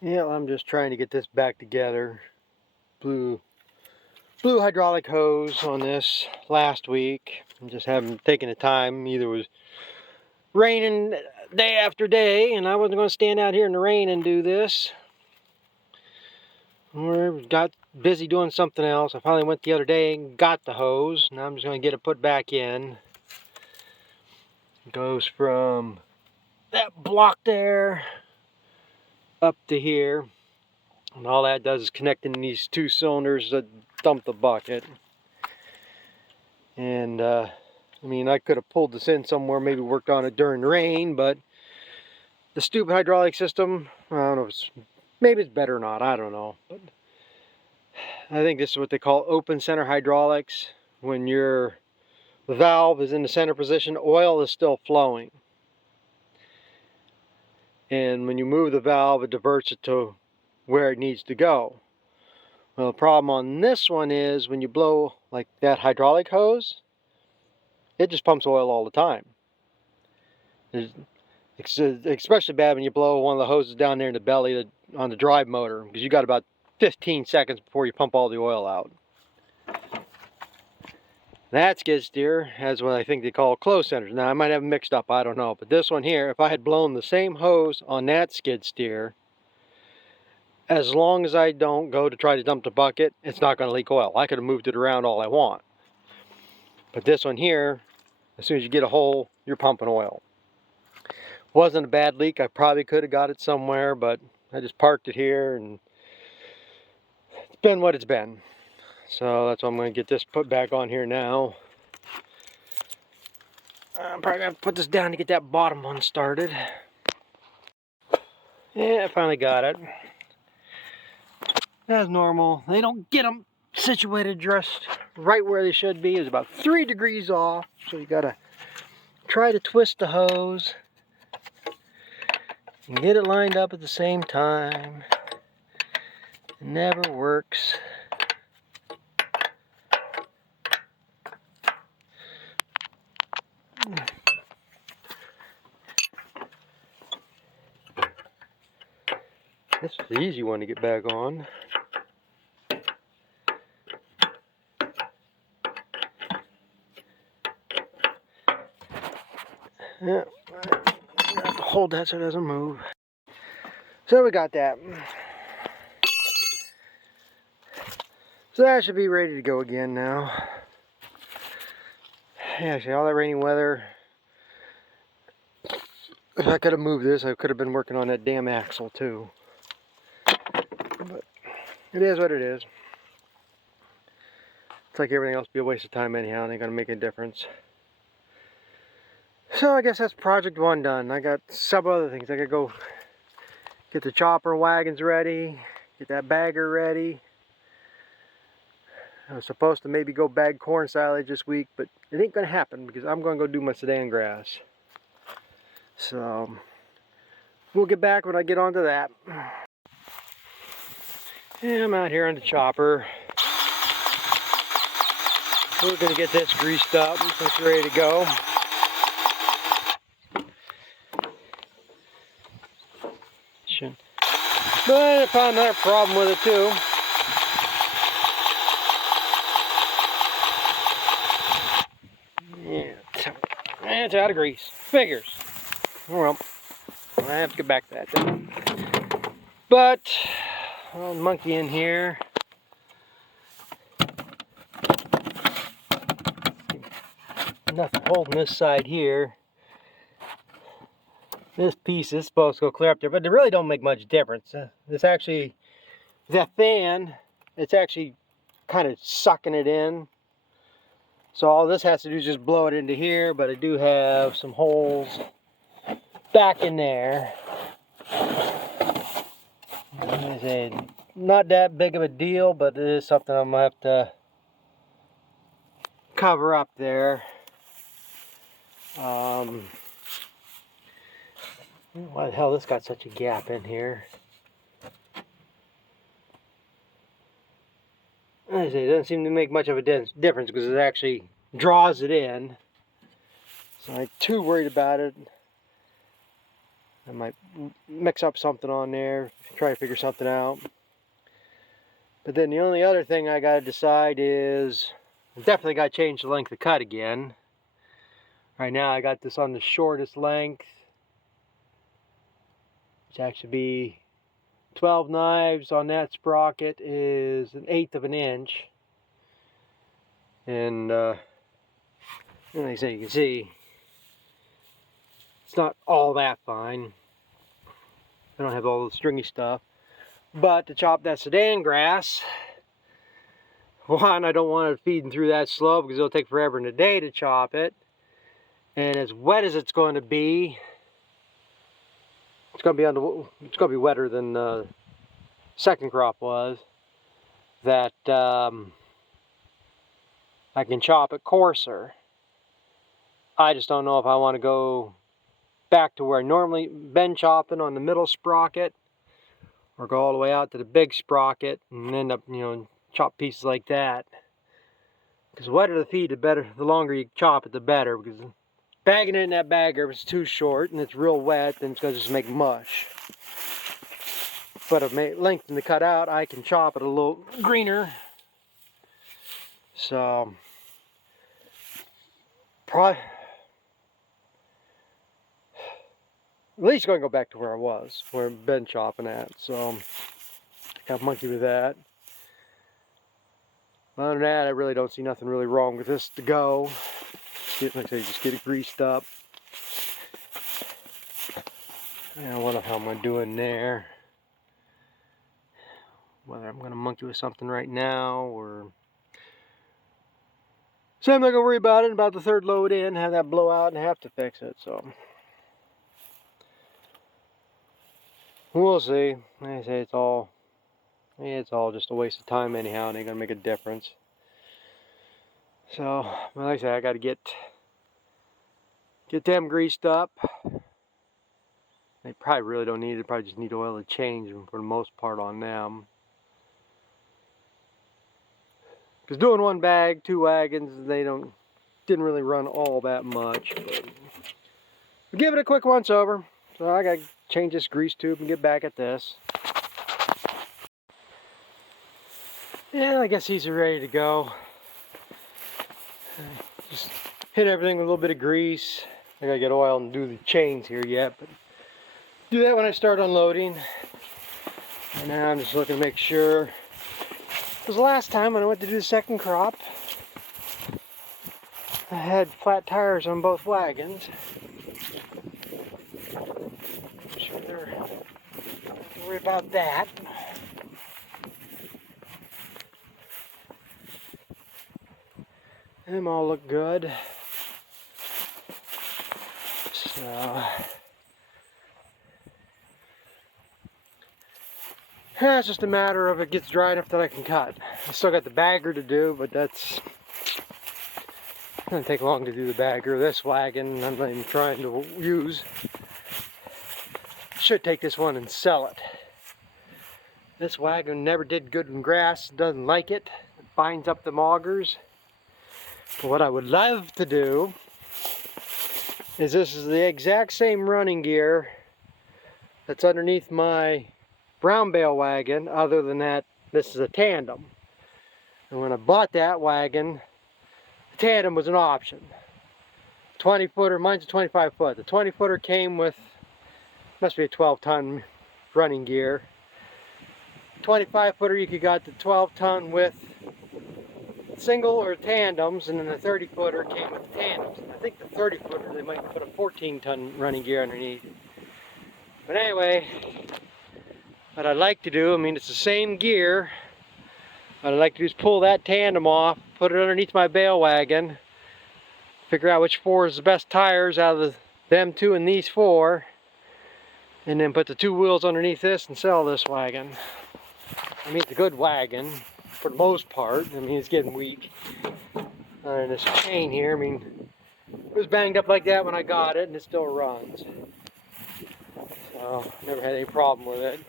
Yeah, I'm just trying to get this back together. Blue hydraulic hose on this last week. I just haven't taken the time. Either it was raining day after day, and I wasn't going to stand out here in the rain and do this. Or got busy doing something else. I finally went the other day and got the hose. Now I'm just going to get it put back in. It goes from that block there up to here. And all that does is connect in these two cylinders that dump the bucket. And I mean, I could have pulled this in somewhere, maybe worked on it during the rain, but the stupid hydraulic system, I don't know if it's, maybe it's better or not, I don't know. But I think this is what they call open center hydraulics. When the valve is in the center position, oil is still flowing. And when you move the valve, it diverts it to where it needs to go. Well, the problem on this one is when you blow like that hydraulic hose, it just pumps oil all the time. It's especially bad when you blow one of the hoses down there in the belly on the drive motor, because you got about 15 seconds before you pump all the oil out. That skid steer has what I think they call closed centers. Now I might have them mixed up, I don't know. But this one here, if I had blown the same hose on that skid steer, as long as I don't go to try to dump the bucket, it's not going to leak oil. I could have moved it around all I want. But this one here, as soon as you get a hole, you're pumping oil. Wasn't a bad leak. I probably could have got it somewhere, but I just parked it here and it's been what it's been. So that's why I'm going to get this put back on here now. I'm probably going to put this down to get that bottom one started. Yeah, I finally got it. As normal, they don't get them situated just right where they should be. It was about 3 degrees off, so you got to try to twist the hose and get it lined up at the same time. It never works. This is the easy one to get back on. Yeah, I have to hold that so it doesn't move. So we got that. So that should be ready to go again now. Actually, all that rainy weather, if I could have moved this, I could have been working on that damn axle too. But it is what it is. It's like everything else, be a waste of time anyhow. It ain't gonna make a difference. So I guess that's project 1 done. I got several other things. I gotta go get the chopper and wagons ready, get that bagger ready. I was supposed to maybe go bag corn silage this week, but it ain't gonna happen because I'm gonna go do my Sudan grass. So we'll get back when I get onto that. Yeah, I'm out here on the chopper. We're gonna get this greased up so it's ready to go. But I found another problem with it too. Yeah, it's out of grease. Figures. Well, I have to get back to that then. But, I'll monkey in here. Nothing holding this side here. This piece is supposed to go clear up there, but it really don't make much difference. This actually, that fan, it's actually kind of sucking it in. So all this has to do is just blow it into here, but I do have some holes back in there. As I say, not that big of a deal, but it is something I'm gonna have to cover up there. Why the hell this got such a gap in here? As I say, it doesn't seem to make much of a difference because it actually draws it in. So I'm not too worried about it. I might mix up something on there, try to figure something out. But then the only other thing I got to decide is, definitely got to change the length of cut again. Right now I got this on the shortest length, which actually be 12 knives on that sprocket is 1/8 of an inch. And like I say, you can see it's not all that fine. I don't have all the stringy stuff. But to chop that Sudan grass, one, I don't want it feeding through that slow because it'll take forever and a day to chop it. And as wet as it's going to be, it's going to be wetter than the second crop was. That I can chop it coarser. I just don't know if I want to go back to where I normally been chopping on the middle sprocket, or go all the way out to the big sprocket and end up, chop pieces like that. Because the wetter the feed, the better. The longer you chop it, the better. Because bagging it in that bagger, if it's too short and it's real wet, then it's going to just make mush. But if I lengthen the cut out, I can chop it a little greener. So, probably, at least going to go back to where I was, where I've been chopping at. So, got monkey with that. Other than that, I really don't see nothing really wrong with this to go. Like I say, just get it greased up. I wonder how I'm going to do in there. Whether I'm going to monkey with something right now, or... So I'm not going to worry about it. About the third load in, have that blow out and have to fix it, so... We'll see. Like I say, it's all just a waste of time anyhow, and ain't gonna make a difference. So, like I say, I gotta get them greased up. They probably really don't need it. Probably just need oil to change for the most part on them. Because doing one bag, 2 wagons, they didn't really run all that much. But we'll give it a quick once over. So I gotta change this grease tube and get back at this. Yeah, I guess these are ready to go. Just hit everything with a little bit of grease. I gotta get oil and do the chains here yet, but do that when I start unloading. And now I'm just looking to make sure. Because the last time when I went to do the second crop, I had flat tires on both wagons. I'm sure they're not worried about that. Them all look good. So it's just a matter of it gets dry enough that I can cut. I still got the bagger to do, but that's gonna take long to do the bagger. This wagon I'm not even trying to use. Should take this one and sell it. This wagon never did good in grass, doesn't like it. It binds up the augers. But what I would love to do is this is the exact same running gear that's underneath my brown bale wagon, other than that this is a tandem. And when I bought that wagon, the tandem was an option. 20 footer, mine's a 25 foot. The 20 footer came with, must be a 12-ton running gear. 25 footer you could got the 12-ton with single or tandems, and then the 30 footer came with the tandems. I think the 30 footer they might put a 14-ton running gear underneath. But anyway, what I'd like to do, I mean it's the same gear, what I'd like to do is pull that tandem off, put it underneath my bale wagon, figure out which 4 is the best tires out of them 2 and these 4, and then put the 2 wheels underneath this and sell this wagon. I mean it's a good wagon for the most part. I mean it's getting weak. And this chain here, I mean it was banged up like that when I got it and it still runs. So never had any problem with it.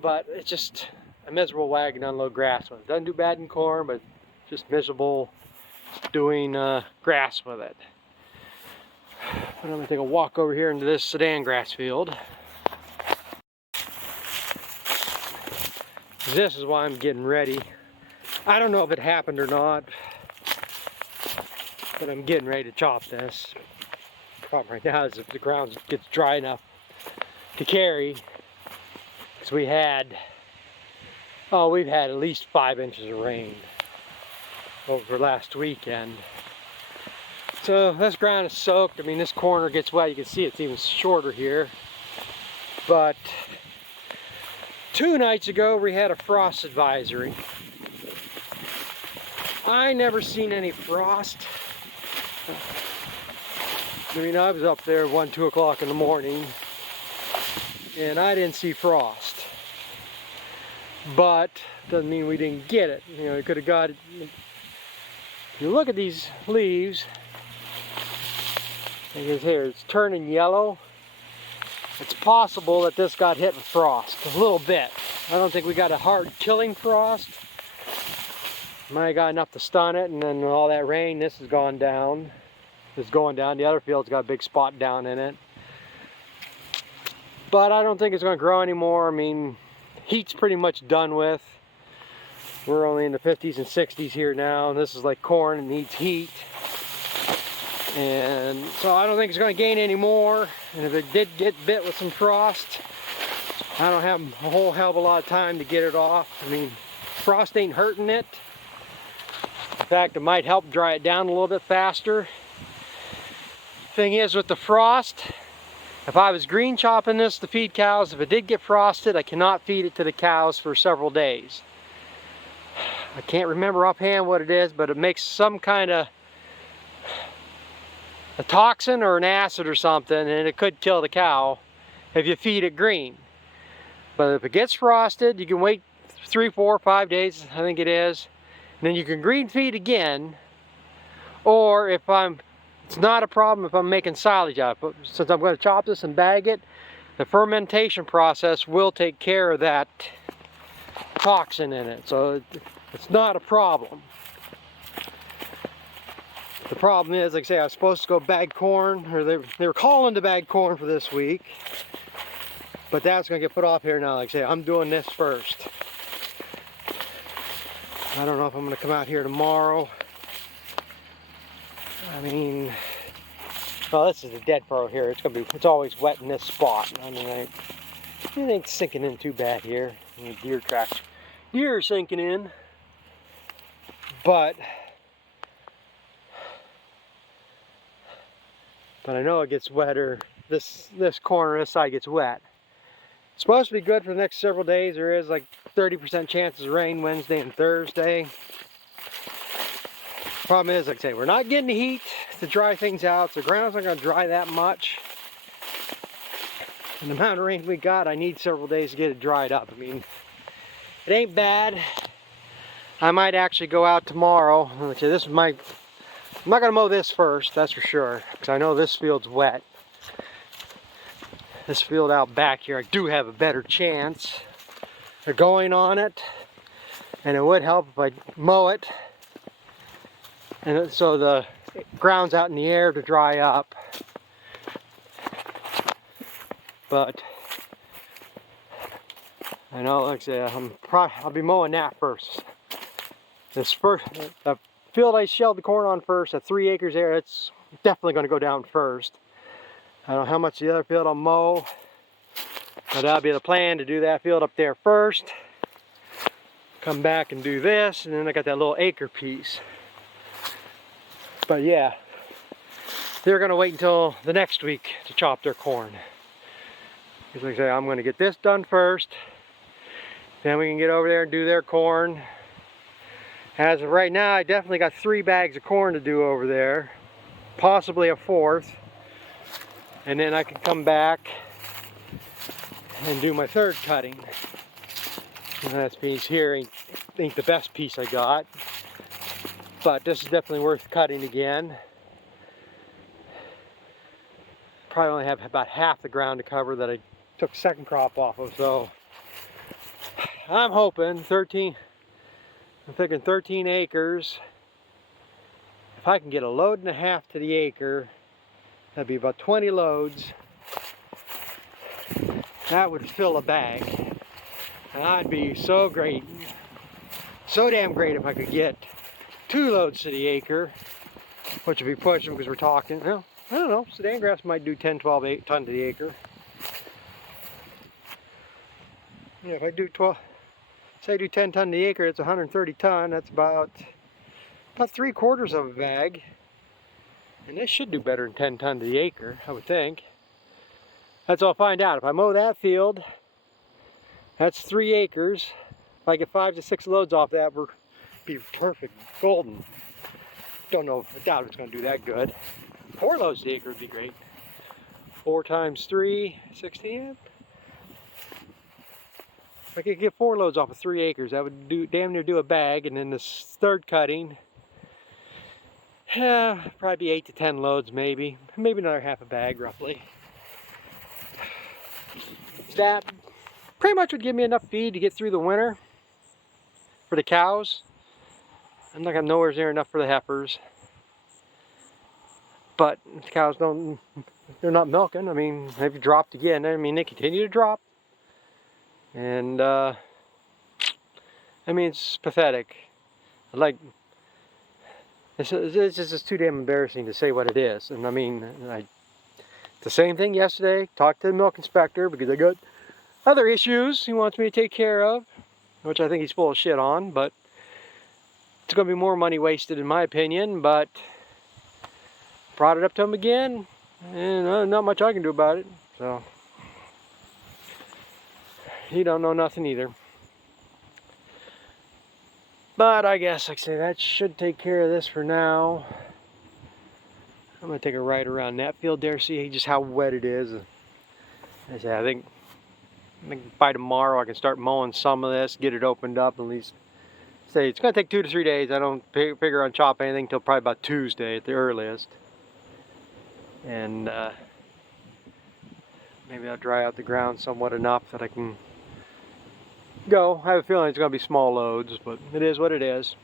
But it's just a miserable wagon to unload grass with. It doesn't do bad in corn, but just miserable doing grass with it. But I'm gonna take a walk over here into this Sudan grass field. This is why I'm getting ready. I don't know if it happened or not, but I'm getting ready to chop this. The problem right now is if the ground gets dry enough to carry, because we've had at least 5 inches of rain over last weekend. So this ground is soaked. I mean, this corner gets wet. You can see it's even shorter here. But 2 nights ago, we had a frost advisory. I never seen any frost. I mean, I was up there 1, 2 o'clock in the morning, and I didn't see frost. But doesn't mean we didn't get it. You know, we could have got it. If you look at these leaves, here, it's turning yellow. It's possible that this got hit with frost a little bit. I don't think we got a hard killing frost. Might have got enough to stun it, and then all that rain, this has gone down. It's going down. The other field's got a big spot down in it. But I don't think it's going to grow anymore. I mean, heat's pretty much done with. We're only in the 50s and 60s here now, and this is like corn, it needs heat. And so I don't think it's going to gain any more. And if it did get bit with some frost, I don't have a whole hell of a lot of time to get it off. I mean, frost ain't hurting it. In fact, it might help dry it down a little bit faster. Thing is, with the frost, if I was green chopping this to feed cows, if it did get frosted, I cannot feed it to the cows for several days. I can't remember offhand what it is, but it makes some kind of a toxin or an acid or something, and it could kill the cow if you feed it green. But if it gets frosted, you can wait 3, 4, 5 days, I think it is, and then you can green feed again. Or if it's not a problem if I'm making silage out of it. Since I'm going to chop this and bag it, the fermentation process will take care of that toxin in it. So it's not a problem. The problem is, like I say, I was supposed to go bag corn, or they were calling to bag corn for this week. But that's going to get put off here now. Like I say, I'm doing this first. I don't know if I'm going to come out here tomorrow. I mean, well, this is the dead furrow here. It's always wet in this spot. I mean, it ain't sinking in too bad here. I mean, deer are sinking in. But I know it gets wetter. This corner, this side gets wet. It's supposed to be good for the next several days. There is like 30% chances of rain Wednesday and Thursday. Problem is, like I say, we're not getting the heat to dry things out, so the ground's not going to dry that much. And the amount of rain we got, I need several days to get it dried up. I mean, it ain't bad. I might actually go out tomorrow. Like I say, I'm not going to mow this first, that's for sure, because I know this field's wet. This field out back here, I do have a better chance of going on it, and it would help if I mow it, and so the ground's out in the air to dry up. But I know, like I say, I'll be mowing that first. The field I shelled the corn on first, at 3 acres there, it's definitely going to go down first. I don't know how much the other field I'll mow, but that'll be the plan, to do that field up there first, come back and do this, and then I got that little acre piece. But yeah, they're going to wait until the next week to chop their corn. Because like I say, I'm going to get this done first, then we can get over there and do their corn. As of right now, I definitely got 3 bags of corn to do over there, possibly a 4th. And then I can come back and do my 3rd cutting. And this piece here ain't the best piece I got, but this is definitely worth cutting again. Probably only have about half the ground to cover that I took 2nd crop off of, so I'm hoping I'm thinking 13 acres. If I can get a load and a half to the acre, That'd be about 20 loads. That would fill a bag. And I'd be so great. So damn great if I could get 2 loads to the acre. Which would be pushing because we're talking, well, I don't know, Sudan grass might do 10, 12, 8 ton to the acre. Yeah, if I do 12, say I do 10 ton to the acre, it's 130 ton. That's about 3/4 of a bag. And this should do better than 10 ton to the acre, I would think. That's all I'll find out. If I mow that field, that's 3 acres. If I get 5 to 6 loads off that, we're be perfect, golden. Don't know, I doubt it's going to do that good. 4 loads to the acre would be great. 4 times 3, 16. If I could get 4 loads off of 3 acres, that would do damn near do a bag. And then this third cutting, probably be 8 to 10 loads, maybe another half a bag, roughly. That pretty much would give me enough feed to get through the winter for the cows. I'm not gonna have nowhere near enough for the heifers. But the cows they're not milking. I mean, they've dropped again. I mean, they continue to drop. And, I mean, it's pathetic. It's just too damn embarrassing to say what it is. And I mean, the same thing yesterday. Talked to the milk inspector because I got other issues he wants me to take care of, which I think he's full of shit on, but it's going to be more money wasted in my opinion. But brought it up to him again, and not much I can do about it. So he don't know nothing either. But I guess, like I say, that should take care of this for now. I'm going to take a ride around that field there, see just how wet it is. I think by tomorrow I can start mowing some of this, get it opened up, at least. Say it's going to take 2 to 3 days. I don't figure on chop anything until probably about Tuesday at the earliest. And maybe I'll dry out the ground somewhat enough that I can go. I have a feeling it's going to be small loads, but it is what it is.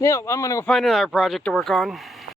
Now I'm going to go find another project to work on.